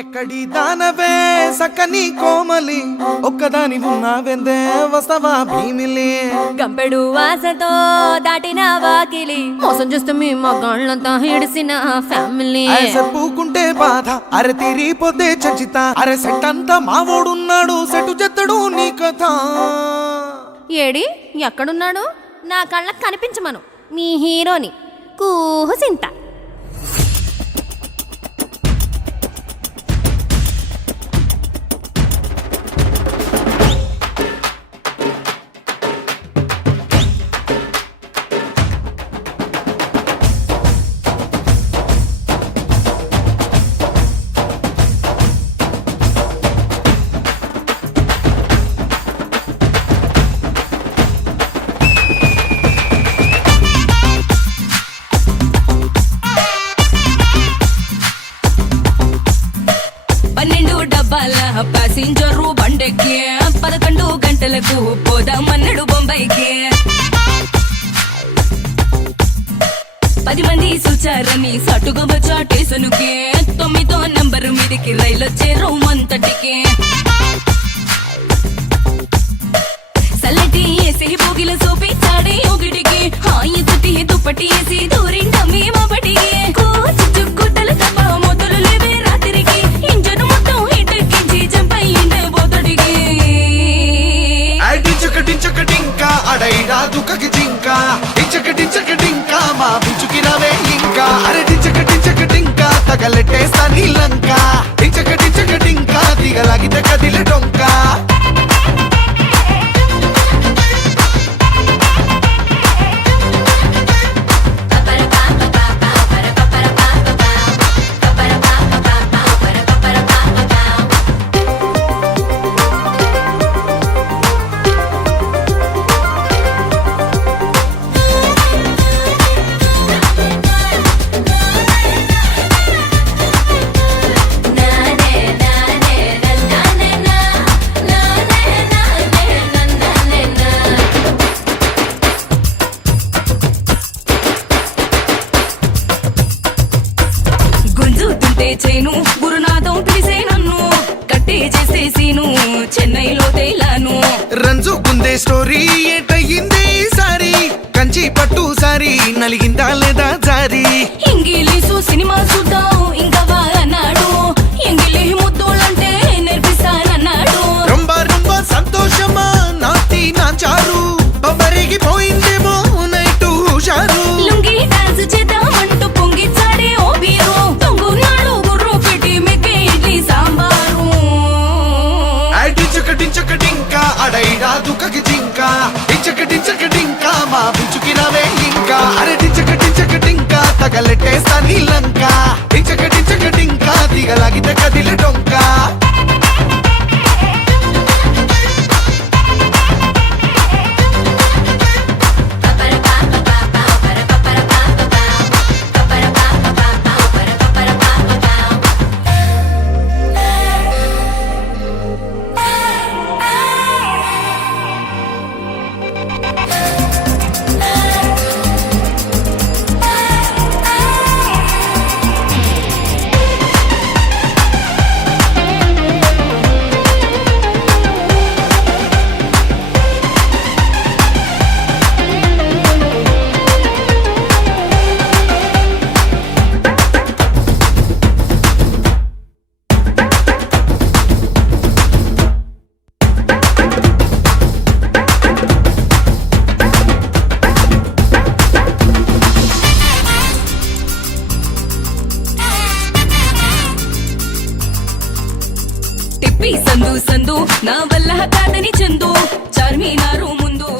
ఎక్కడి దానవే సక్కని కోమలి ఒక్కదాని ఉన్నావెందే వస్తవా భీమిలి గంపెడు ఆశతో దాటిన వాకిలి మోసం చేస్తే మీ మగాళ్ళంతా హిడిసిన ఫ్యామిలీ పూకుంటే బాధ అరే తీరిపోతే చంచిత అరే సెట్ అంతా మావోడున్నాడు సెటు చెత్తడు నీ కథ ఏడి ఎక్కడున్నాడు నా కళ్ళకు కనిపించమను మీ హీరోని కూహుసింత ప్యాసింజరు బండెక్కి 11 గంటలకు పోదామన్నాడు బొంబాయికి 10 మంది చూచారని సటుగా వచ్చా స్టేషనుకి 9వ నంబరు మీదికి రైలొచ్చే రౌమంతటికి సల్లటి వేసి పోగిల చూపించాడే ఒకటికి హాయి తుటి దుప్పటి వేసి దూరిండమ్మి మా బడికి చుక్కుట్టలు తప్ప మొదలు లేవే రాత్రికి ఇంజను మొత్తం హిటెక్కించి జంపయ్యిండే బోతడికి డించక అడైడా దుఃఖకి జింక డించక డింక మా బించుకి రవే ఇంకా అరే డించక డింక తగలెట్టేస్తా నీలంక డించక డింక దిగలాగితే కదిలే డొంక చేను గురునాథం పిలిసే నన్ను కట్టే చేసేసీను చెన్నైలో తేలాను రంజు గుందే స్టోరీ ఏటయింది సారీ కంచి పట్టు సారీ నలిగిందా లేదా జారీ ఇంగిలీసు సినిమా చూద్దాం ఇంకా అన్నాడు ఇంగిలీ ముద్దులంటే నేర్పిస్తానన్నాడు రొంబ సంతోషమా నాతి నాచారు బొమ్మరిగి పోయిందేమో నైటు హుషారు లుంగి డాన్స్ చేద్దామంటూ పొంగిచ్చాడే ఓ బీరు తొంగున్నాడు గుర్రు పెట్టి మెక్కే ఇడ్లీ సాంబారు డించక డింక అడైడా దుఃఖకి జింక డించక డింక మా బించుకి రవే ఇంకా అరే డించక డింక తగలెట్టేస్తా నీలంక డించక డింక దిగలాగితే కదిలే డొంక సందు నా వల్ల కాదని చందు చార్మినారు ముందు